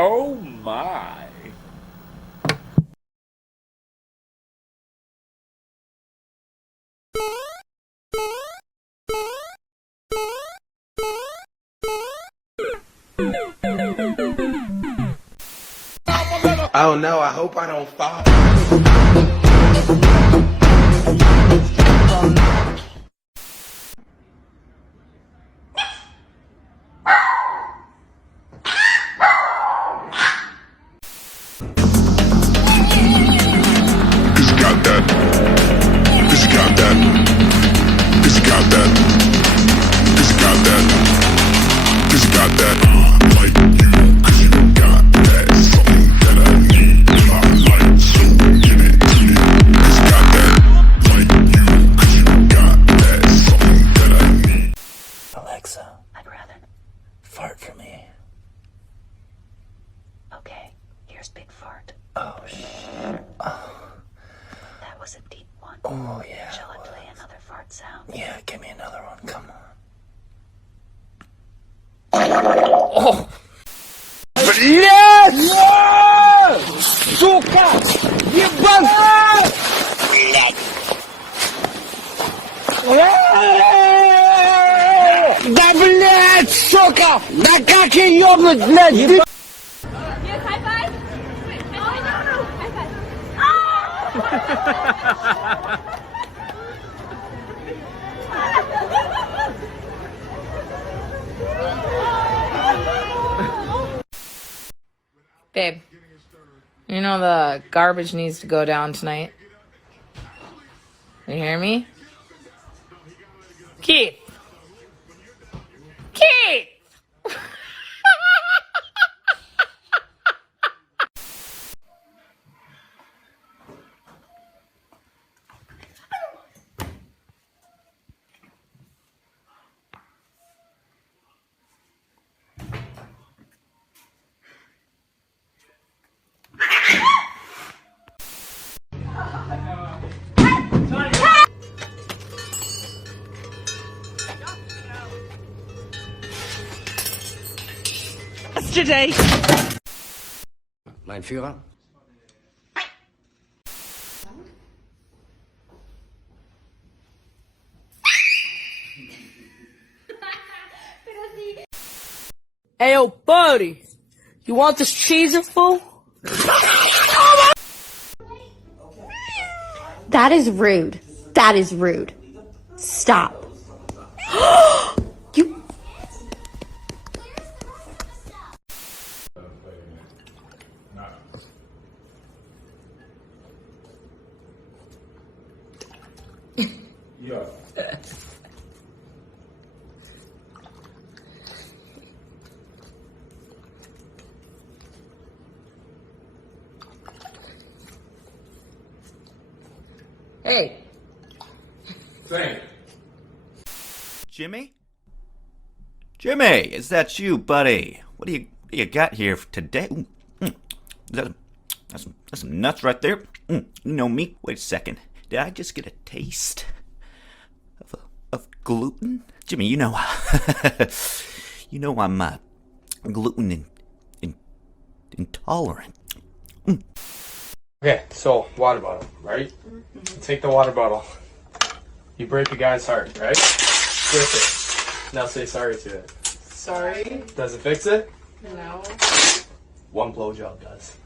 Oh my. Oh no, I hope I don't fall. Alexa, I'd rather fart for me. Okay, here's Big Fart. Oh, shit. Oh. That was a deep one. Oh, yeah. Shall I play another fart sound? Yeah, give me another one. Come on. Oh! Блять! Сука! Ебан! Да, блять, сука! Да как ее ёбнуть, блять! Yes, high five. Wait, high five. No, high five. Babe, you know the garbage needs to go down tonight. You hear me? Keith! Keith! Today. Mein Führer? Hey, yo, buddy. You want this cheese, fool? That is rude. That is rude. Stop. You. Yeah. Hey. Frank. Jimmy? Jimmy, is that you, buddy? What do you got here today? Ooh, that's some nuts right there. You know me. Wait a second. Did I just get a taste of gluten? Jimmy, you know I'm gluten intolerant. Okay, so water bottle, right? Take the water bottle. You break a guy's heart, right? Fix it. Now say sorry to it. Sorry? Does it fix it? No. One blowjob does.